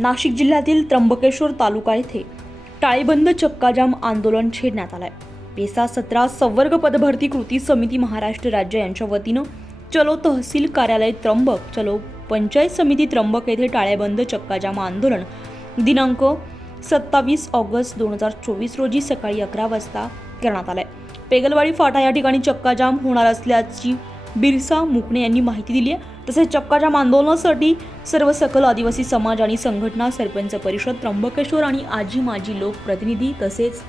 नाशिक जिल्ह्यातील त्र्यंबकेश्वर तालुका येथे टाळेबंद चक्काजाम आंदोलन छेडण्यात आलंय। पेसा 17 संवर्ग पदभरती कृती समिती महाराष्ट्र राज्य यांच्या वतीनं चलो तहसील कार्यालय त्र्यंबक, चलो पंचायत समिती त्र्यंबक येथे टाळेबंद चक्काजाम आंदोलन दिनांक 27 ऑगस्ट 2024 रोजी सकाळी 11 वाजता करण्यात आलंय। पेगलवाडी फाटा या ठिकाणी चक्काजाम होणार असल्याची बिरसा मुकणे यांनी माहिती दिली आहे। तसेच चक्काजाम आंदोलनासाठी सर्व सकल आदिवासी समाज आणि संघटना, सरपंच परिषद त्र्यंबकेश्वर आणि आजी माजी लोकप्रतिनिधी तसेच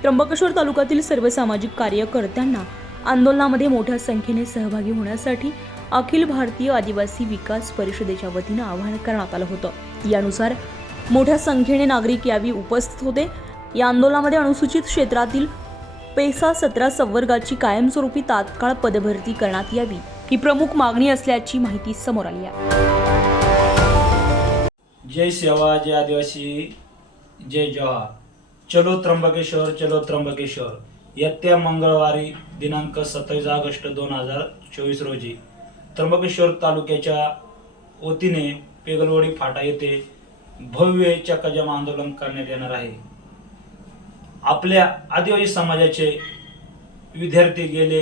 त्र्यंबकेश्वर तालुक्यातील सर्व सामाजिक कार्यकर्त्यांना आंदोलनामध्ये मोठ्या संख्येने सहभागी होण्यासाठी अखिल भारतीय आदिवासी विकास परिषदेच्या वतीनं आवाहन करण्यात आलं होतं। यानुसार मोठ्या संख्येने नागरिक यावेळी उपस्थित होते। या आंदोलनामध्ये अनुसूचित क्षेत्रातील पेसा 17 संवर्गाची कायमस्वरूपी तात्काळ पदभरती करण्यात यावी ही प्रमुख मागणी असल्याची माहिती समोर आली आहे। जय सेवा, जय आदिवासी, जय जवाहर। चलो त्र्यंबकेश्वर, चलो त्र्यंबकेश्वर। येत्या मंगळवारी दिनांक 27 ऑगस्ट 2024 रोजी त्र्यंबकेश्वर तालुक्याच्या वतीने पेगलवाडी फाटा येथे भव्य चक्काजाम आंदोलन करण्यात येणार आहे। आपल्या आदिवासी समाजाचे विद्यार्थी गेले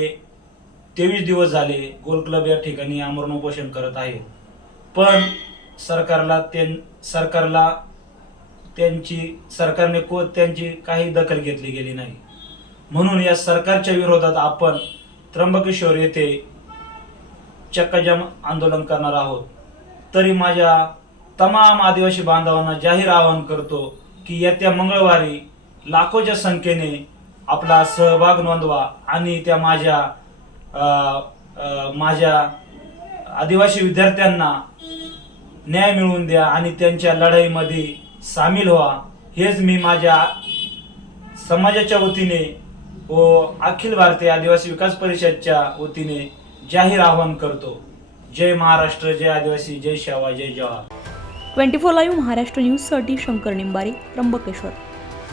23 दिवस झाले गोल क्लब या ठिकाणी आमरण उपोषण करत आहेत, पण त्यांची काही दखल घेतली गेली नाही। म्हणून या सरकारच्या विरोधात आपण त्र्यंबकेश्वर येथे चक्काजाम आंदोलन करणार आहोत। तरी माझ्या तमाम आदिवासी बांधवांना जाहीर आवाहन करतो की येत्या मंगळवारी लाखोच्या संख्येने आपला सहभाग नोंदवा आणि त्या माझ्या आदिवासी विद्यार्थ्यांना न्याय मिळवून द्या आणि त्यांच्या लढाईमध्ये सामील व्हा। हेच मी माझ्या समाजाच्या वतीने व अखिल भारतीय आदिवासी विकास परिषदच्या वतीने जाहीर आवाहन करतो। जय महाराष्ट्र, जय आदिवासी, जय सेवा, जय जवाहर। 24 लाईव्ह महाराष्ट्र न्यूज साठी शंकर निंबारी, त्र्यंबकेश्वर।